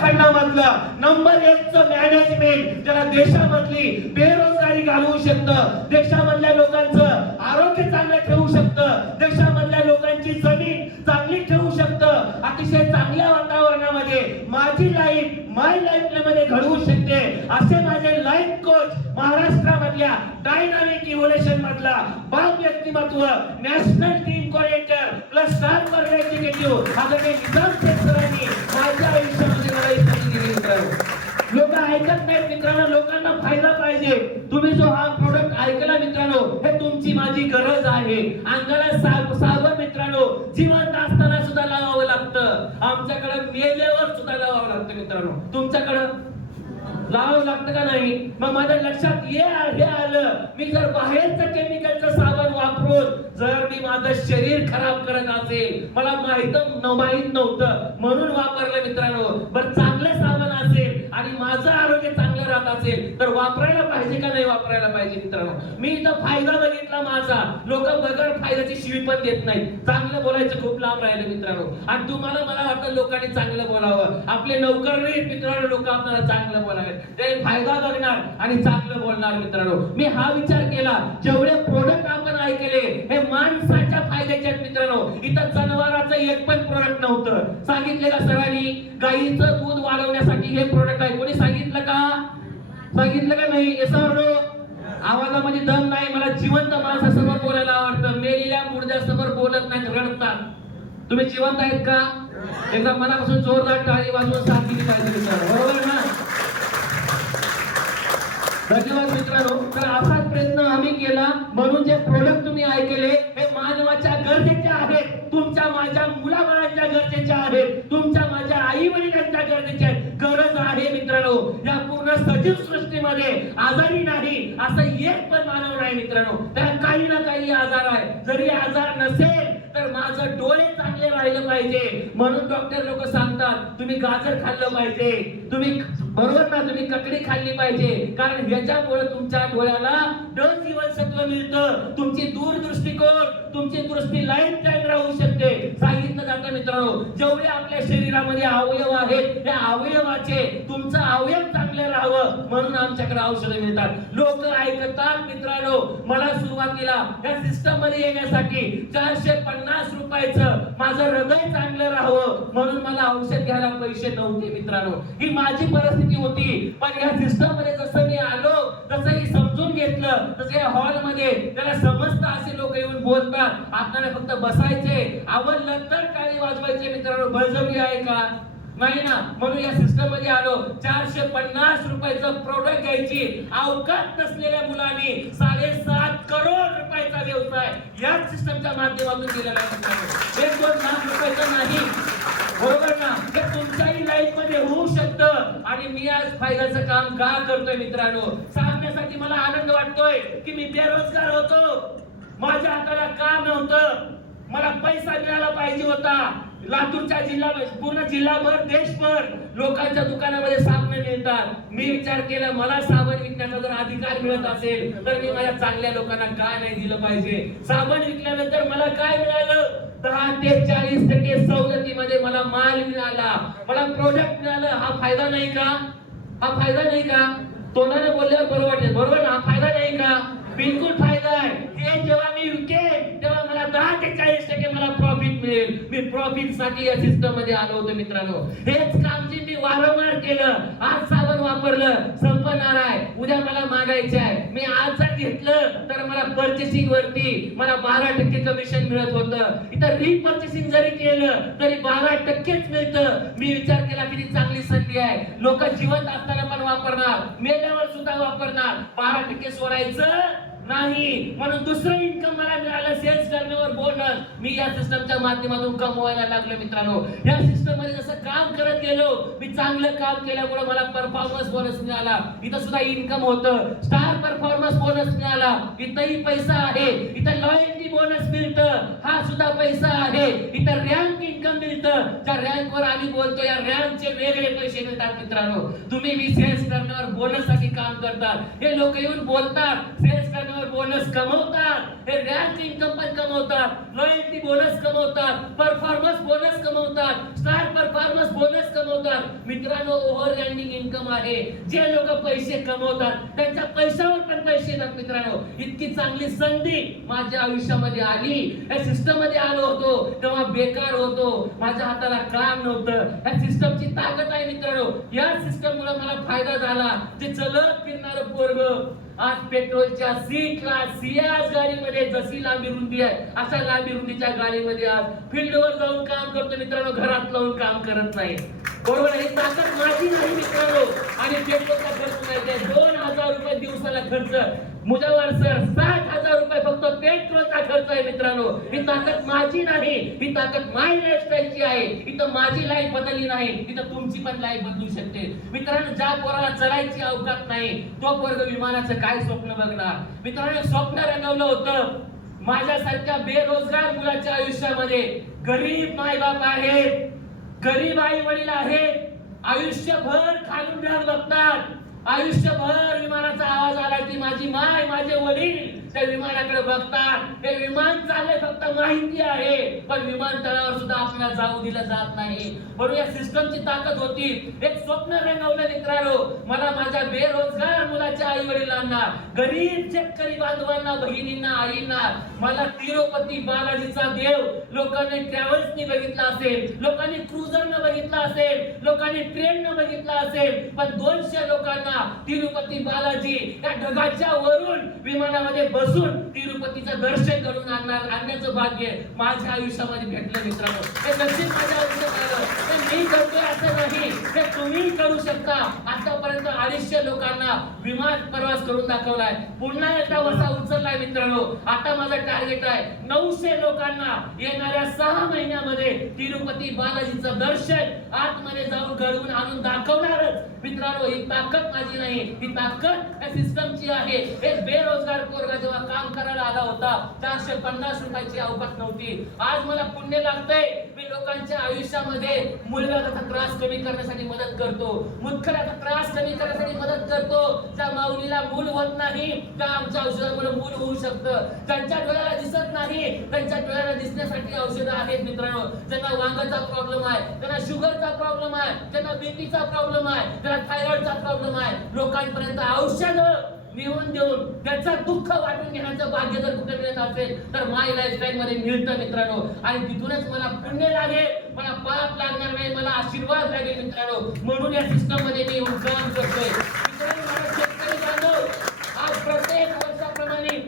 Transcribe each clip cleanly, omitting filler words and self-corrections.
खंडामधलं number 1 चं management ज्याला देशामधली बेरोजगारी घालवू शकतं, देशामधल्या लोकांचं आरोग्य चांगलं ठेवू शकतं, देशामधल्या लोकांची जमीन चांगली ठेवू शकतं, अतिशय चांगल्या वातावरणामध्ये माझी लाईफ माय लाईफ मध्ये घडवू शकते, असे माझे लाईफ कोच महाराष्ट्रामधल्या डायनामिक इव्होल्युशन मधला बाप व्यक्तिमत्व national team coordinator plus star for executive आदरणीय निजाम शेख सरांनी माझ्या आयुष्यामध्ये मला एक संधी दिली मित्रांनो. लोक ऐकत नाहीत मित्रांनो, लोकांना फायदा पाहिजे. तुम्ही जो हा प्रोडक्ट ऐकला मित्रांनो, हे तुमची माझी गरज आहे. अंगाला साबण मित्रांनो जिवंत असताना सुद्धा लावावं लागतं, आमच्याकडे मेल्यावर सुद्धा लावावं लागतं मित्रांनो. तुमच्याकडे लावावं लागतं का नाही? मग माझ्या लक्षात हे आलं, मी जर बाहेरचं केमिकलचं साबण वापरून जर मी माझं शरीर खराब करत असेल, मला माहित नव्हतं म्हणून वापरलं मित्रांनो. बरं चांगलं साबण असेल आणि माझं आरोग्य चांगलं राहत असेल तर वापरायला पाहिजे का नाही वापरायला पाहिजे मित्रांनो. मी इथं फायदा बघितला माझा, लोक बगैर फायद्याची शिवी पण देत नाहीत. चांगलं बोलायचं खूप लांब राहिलं मित्रांनो. आणि तुम्हाला मला वाटतं लोकांनी चांगलं बोलावं, आपले नौकर नाहीत मित्रांनो लोक आपल्याला चांगलं बोलावे, ते फायदा बघणार आणि चांगलं बोलणार मित्रांनो. मी हा विचार केला, जेवढे प्रोडक्ट आपण ऐकले हे माणसाच्या फायद्याचे आहेत मित्रांनो. इथं जनावरांचं एक पण प्रोडक्ट नव्हतं. सांगितले का सरांनी गाईचं दूध वाढवण्यासाठी हे प्रोडक्ट आहे? कोणी सांगितलं का? सांगितलं का नाही? आवाजामध्ये दम नाही. मला जिवंत माणसासमोर बोलायला आवडतं, मेलेल्या मुर्द्यासमोर बोलत नाही, रडतात. तुम्ही जिवंत आहेत का? एकदा मनापासून जोरदार टाळी वाजवून साथ दिली पाहिजे मित्रांनो, बरोबर ना? धन्यवाद मित्रांनो. तर असाच प्रयत्न आम्ही केला, म्हणून जे प्रोडक्ट तुम्ही ऐकले हे मानवाच्या गरजेचे आहेत, तुमच्या माझ्या मुलाबाळांच्या गरजेचे आहेत, तुमच्या माझ्या आई वडिलांच्या गरजेचे आहेत. गरज आहे मित्रांनो. या पूर्ण सजीव सृष्टीमध्ये आजारी नाही असं एक पण मानव नाही मित्रांनो. त्याला काही ना काही आजार आहे. जरी आजार नसेल तर माझं डोळे चांगले राहिले पाहिजे, म्हणून डॉक्टर लोक सांगतात तुम्ही गाजर खाल्लं पाहिजे, तुम्ही बरोबर ना, तुम्ही ककडी खाल्ली पाहिजे, कारण याच्यामुळे तुमच्या डोळ्याला ड जीवनसत्व मिळतं, तुमची दूरदृष्टिकोन, तुमची दृष्टी लाईफ टाईम राहू शकते. सांगितलं जातं मित्रांनो, जेवढे आपल्या शरीरामध्ये अवयव आहेत त्या अवयवाचे तुमचं अवयव चांगलं राहावं म्हणून आमच्याकडे औषधं मिळतात. लोक ऐकतात मित्रांनो. मला सुरुवातीला या सिस्टम मध्ये येण्यासाठी 450 रुपयाचं माझं हृदय चांगलं राहावं म्हणून मला औषध घ्यायला पैसे नव्हते मित्रांनो. ही माझी परिस्थिती होती. पण या सिस्टम मध्ये जसं मी आलो, तसं मी समजून घेतलं, तसं या हॉल मध्ये त्याला समजतं असे लोक येऊन बोलतात, आपल्याला फक्त बसायचे, आवडलं तर टाळी वाजवायचे मित्रांनो. बळजबरी आहे का? नाही ना. म्हणून या सिस्टम मध्ये आलो. 450 रुपयाचं प्रोडक्ट घ्यायची अवकाश नसलेल्या मुलांनी 7.5 करोड रुपयाचा व्यवसाय या सिस्टमच्या माध्यमातून केलेला आहे. 1-2 लाख रुपयाचा नाही, बरोबर ना? हे तुमच्याही लाईफ मध्ये होऊ शकतं. आणि मी आज फायद्याचं काम का करतोय मित्रांनो? सांगण्यासाठी मला आनंद वाटतोय की मी बेरोजगार होतो, माझ्या हाताला काम नव्हतं, मला पैसा मिळाला पाहिजे होता. लातूरच्या जिल्हा, पूर्ण जिल्हाभर, देशभर लोकांच्या दुकानामध्ये साबण मिळतात. मी विचार केला, मला साबण विकण्याचा जर अधिकार मिळत असेल तर मी माझ्या चांगल्या लोकांना काय नाही दिलं पाहिजे? साबण विकल्यानंतर मला काय मिळालं? 10 ते 40% सवलतीमध्ये मला माल मिळाला, मला प्रोडक्ट मिळालं. हा फायदा नाही का? हा फायदा नाही का? तोंडाने बोलल्यावर बरोबर वाटेल, बरोबर ना? हा फायदा नाही का? बिलकुल फायदा आहे. हे जेव्हा मी विकेन तेव्हा मला 10 ते 40% मला प्रॉफिट मिळेल. मी प्रॉफिट साठी या सिस्टम मध्ये आलो होतो मित्रांनो. हेच काम जे मी वारंवार केलं. आज साबण वापरलं, संपणार आहे, उद्या मला मागायचे आहे. मी आज जर घेतलं तर मला पर्चेसिंग वरती मला 12% कमिशन मिळत होतं. इथं रिपर्चेसिंग जरी केलं तरी 12%च मिळतं. मी विचार केला किती चांगली संधी आहे. लोक जिवंत असताना पण वापरणार, मेल्यावर सुद्धा वापरणार, 12% सोडायचं नाही. म्हणून दुसरं इन्कम मला मिळालं, सेल्स करण्यावर बोनस. मी या सिस्टमच्या माध्यमातून कमवायला लागलो मित्रांनो. या सिस्टम मध्ये जसं काम करत गेलो, मी चांगलं काम केल्यामुळे मला परफॉर्मन्स बोनस मिळाला. इथं सुद्धा इन्कम होतं, स्टार परफॉर्मन्स बोनस मिळाला. इथंही पैसा आहे. इथं लॉयल्टी बोनस मिळतं, हा सुद्धा पैसा आहे. इथं रँक इन्कम इन्कम मिळतं. ज्या रँकवर आम्ही बोलतो या रँकचे वेगळे पैसे मिळतात मित्रांनो. तुम्ही मी सेल्स करण्यावर बोनस साठी काम करतात, हे लोक येऊन बोलतात सेल्स करण्यावर बोनस कमवतात, हे रँक इन्कम पण कमवतात, लॉयल्टी बोनस कमवतात, परफॉर्मन्स बोनस कमवतात, स्टार परफॉर्मन्स बोनस कमवतात. मित्रांनो ओव्हरलँडिंग इन्कम आहे. जे लोक पैसे कमवतात त्यांच्या पैशावर पण पैसे येतात मित्रांनो. इतकी चांगली संधी माझ्या आयुष्यामध्ये आली. या सिस्टम मध्ये आलो होतो तेव्हा बेकार होतो, माझ्या हाताला काम नव्हतं. या सिस्टमची ताकद आहे मित्रांनो. या सिस्टम मुळे मला फायदा झाला. जे चलत फिरणार पोरग आज पेट्रोलच्या सीटला सियाज गाडीमध्ये जशी लांबी रुंदी आहे अशा लांबी रुंदीच्या गाडीमध्ये आज फील्डवर जाऊन काम करतो मित्रांनो. घरात लावून काम करत नाही. बरोबर आहे. ताकद माझी नाही मित्रांनो. आणि पेट्रोलचा खर्च माहिती आहे 2000 रुपये दिवसाला खर्च. मुजवार सर 60,000 रुपये फक्त पेट्रोलचा खर्च आहे मित्रांनो. ही ताकद माझी नाही, ही ताकद माय लाईफस्टाईलची आहे. इथं माझी लाईफ बदलली नाही, इथं तुमची पण लाईफ बदलू शकते मित्रांनो. ज्या पोराला चढायची अवकात नाही तो पोरग विमानाचं काय स्वप्न बघणार मित्रांनो. स्वप्न रंगवलं होतं माझ्यासारख्या बेरोजगार मुलाच्या आयुष्यामध्ये. गरीब मायबाप आहेत, गरीब आई वडील आहेत, आयुष्यभर खालून ढग बघतात, आयुष्यभर विमानाचा आवाज आला की माझी माय माझे वडील त्या विमानाकडे बघतात. हे विमान चालले फक्त माहिती आहे, पण विमानतळावर सुद्धा आपल्याला जाऊ दिलं जात नाही. बरोबर या सिस्टमची ताकद होती. एक स्वप्न रंगवलं मित्रांनो. मला माझ्या बेरोजगार मुलाच्या आई वडिलांना, गरीब शेतकरी बांधवांना, बहिणींना, आईंना मला तिरुपती बालाजीचा देव लोकांनी ट्रॅव्हल्सनी बघितला असेल, लोकांनी क्रुझरनं बघितला असेल, लोकांनी ट्रेननं बघितला असेल, पण 200 लोकांना तिरुपती बालाजी या ढगाच्या वरून विमानामध्ये बसून तिरुपतीचं दर्शन करून आणण्याचं भाग्य माझ्या आयुष्यामध्ये भेटलं मित्रांनो. हे नशीब माझ्या आयुष्यात आलं. ते मी करतोय असं नाही, हे तुम्ही करू शकता. आतापर्यंत 250 लोकांना विमान प्रवास करून दाखवलाय. पुन्हा एकदा वसा उचललाय मित्रांनो. आता माझं टार्गेट आहे 900 लोकांना येणाऱ्या 6 महिन्यामध्ये तिरुपती बालाजीचं दर्शन आतमध्ये जाऊन घडवून आणून दाखवणारच मित्रांनो. ही ताकद माझी नाही, ही ताकद या सिस्टमची आहे. एक बेरोजगार पोरगा जेव्हा काम करायला आला होता 450 रुपयाची अवकात नव्हती. आज मला पुण्य लागतंय. मी लोकांच्या आयुष्यामध्ये मुलगाचा त्रास कमी करण्यासाठी मदत करतो, मुतखड्याचा त्रास कमी करण्यासाठी मदत करतो. त्या माऊलीला मूल होत नाही त्या आमच्या औषधामुळे मूल होऊ शकतं. त्यांच्या डोळ्याला दिसत नाही, त्यांच्या डोळ्याला दिसण्यासाठी औषधं आहेत मित्रांनो. ज्यांना वांगाचा प्रॉब्लेम आहे, त्यांना शुगरचा प्रॉब्लेम आहे, त्यांना बीपीचा प्रॉब्लेम आहे, त्यांना थायरॉइडचा प्रॉब्लेम आहे, लोकांपर्यंत औषधं मिळवून देऊन त्याचं दुःख वाटून घेण्याचं भाग्य जर कुठे मिळत असेल तर माय लाईफस्टाईल मध्ये मिळतं मित्रांनो. आणि तिथूनच मला पुण्य लागेल, मला पाप लागणार नाही, मला आशीर्वाद लागेल मित्रांनो. म्हणून या सिस्टम मध्ये मी येऊन काम करतोय मित्रांनो. मला शेतकरी बांधव आज प्रत्येक वर्षाप्रमाणे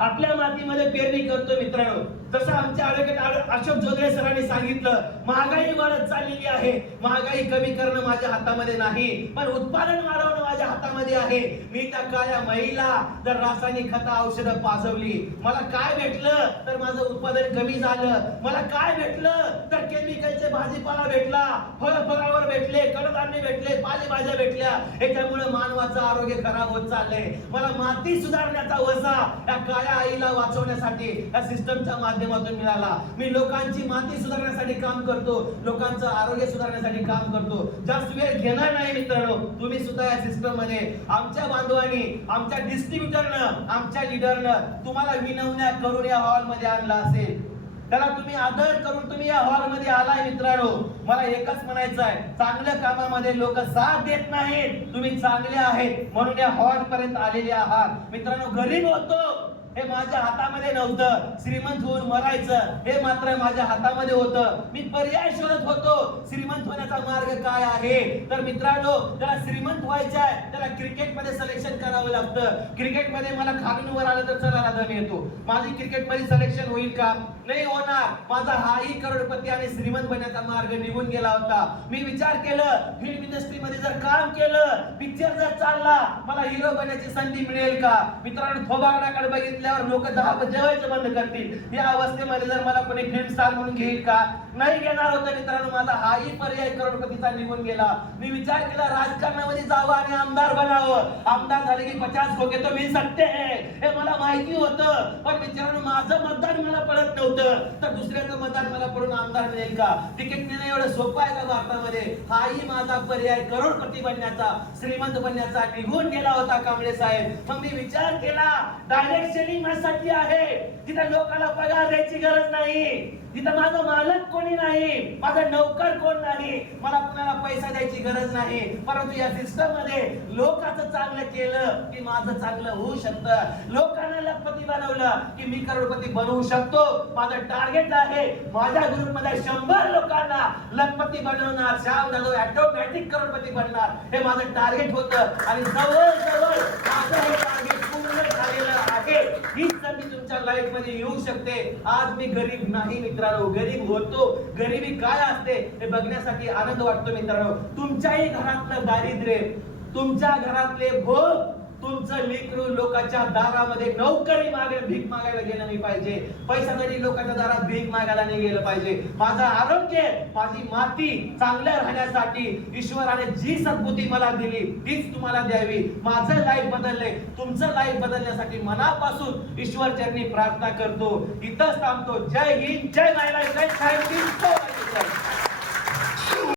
आपल्या मातीमध्ये पेरणी करतो मित्रांनो. जसं आमच्या ॲडव्होकेट अशोक जोगळे सरांनी सांगितलं, महागाई वाढत चाललेली आहे. महागाई कमी करणं माझ्या हातामध्ये नाही, पण उत्पादन वाढवणं माझ्या हातामध्ये आहे. मी त्या काळ्या महिला जर रासायनिक खत औषधं पाजवली, मला काय भेटलं तर माझं उत्पादन कमी झालं. मला काय भेटलं तर केमिकलचे भाजीपाला भेटला, फळावर भेटले, कडधान्य भेटले, पालेभाज्या भेटल्या. याच्यामुळे मानवाचं आरोग्य खराब होत चाललंय. मला माती सुधारण्याचा वसा या काळ्या आईला वाचवण्यासाठी या सिस्टमच्या माध्यमातून मिळाला. मी लोकांची माती सुधारण्यासाठी काम करतो, लोकांचं आरोग्य सुधारण्यासाठी काम करतो. जास्त वेळ घेणार नाही मित्रांनो. तुम्ही सुद्धा या सिस्टम मध्ये आमच्या बांधवांनी, आमच्या डिस्ट्रीब्युटरनं, आमच्या लीडरनं तुम्हाला विनवण्या करून या हॉल मध्ये आणला असेल, त्याला तुम्ही आदर करून तुम्ही या हॉल मध्ये आलाय मित्रांनो. मला एकच म्हणायचं आहे, चांगल्या कामामध्ये लोक साथ देत नाहीत. तुम्ही चांगले आहेत म्हणून या हॉल पर्यंत आलेले आहात मित्रांनो. गरीब होतो हे माझ्या हातामध्ये नव्हतं, श्रीमंत होऊन मरायचं हे मात्र माझ्या हातामध्ये होतं. मी पर्याय शोधत होतो. श्रीमंत होण्याचा मार्ग काय आहे तर मित्रांनो, त्याला श्रीमंत व्हायचं आहे त्याला क्रिकेटमध्ये सिलेक्शन करावं लागतं. क्रिकेटमध्ये मला खालून वर आलं तर चला दम येतो. माझी क्रिकेटमध्ये सिलेक्शन होईल का? नाही होणार. माझा हाही करोडपती आणि श्रीमंत बनण्याचा मार्ग निघून गेला होता. मी विचार केलं, फिल्म इंडस्ट्रीमध्ये जर काम केलं, पिक्चर जर चालला, मला हिरो बनण्याची संधी मिळेल का? मित्रांनो, थोबाडाकडे बघितल्यावर लोक जेवायचं बंद करतील. या अवस्थेमध्ये जर मला कोणी फिल्म स्टार म्हणून घेईल का? नाही घेणार होतं मित्रांनो. माझा हाही पर्याय करोडपतीचा निघून गेला. मी विचार केला राजकारणामध्ये जावं आणि आमदार बनावं. आमदार झाले की 50 खोके तो मिल सकते हैं हे मला माहिती होतं, पण मित्रांनो माझं मतदान मला पडत नव्हतं. होतं तर दुसऱ्याचं मतात मला पडून आमदार मिळेल का? तिकीट मिळणं एवढं सोपं आहे का भारतामध्ये? हाही माझा पर्याय करोडपती बनण्याचा, श्रीमंत बनण्याचा निघून गेला होता कांबळे साहेब. मग मी विचार केला, डायरेक्ट सेलिंग माझ्यासाठी आहे. तिथं लोकांना पगार द्यायची गरज नाही, तिथं माझा मालक कोणी नाही, माझा नौकर कोण नाही, मला कुणाला पैसा द्यायची गरज नाही. परंतु या सिस्टम मध्ये लोकांचं चांगलं केलं की माझं चांगलं होऊ शकतं. लोकांना लखपती बनवलं की मी करोडपती बनवू शकतो. माझं टार्गेट आहे, माझ्या ग्रुप मध्ये 100 लोकांना लखपती बनवणार, श्याम जाधव ऑटोमॅटिक करोडपती बनणार, हे माझं टार्गेट होतं. आणि जवळ माझं हे टार्गेट पूर्ण झालेलं आहे. हीच संधी तुमच्या लाईफ मध्ये येऊ शकते. आज मी गरीब नाही मित्रांनो, गरीब होतो. गरिबी काय असते हे बघण्यासाठी आनंद वाटतो मित्रांनो. तुमच्याही घरातलं दारिद्र्य, तुमच्या घरातले भोग, तुमचं लेकरू लोकांच्या दारामध्ये नोकरी मागे भीक मागायला गेलं नाही पाहिजे, पैशासाठी लोकांच्या दारात भीक मागायला नाही गेलं पाहिजे. माझं आरोग्य, माझी माती चांगल्या राहण्यासाठी ईश्वराने जी सद्बुद्धी मला दिली तीच तुम्हाला द्यावी. माझं लाईफ बदललंय, तुमचं लाईफ बदलण्यासाठी मनापासून ईश्वर चरणी प्रार्थना करतो. इथंच थांबतो. जय हिंद, जय महाराष्ट्र, जय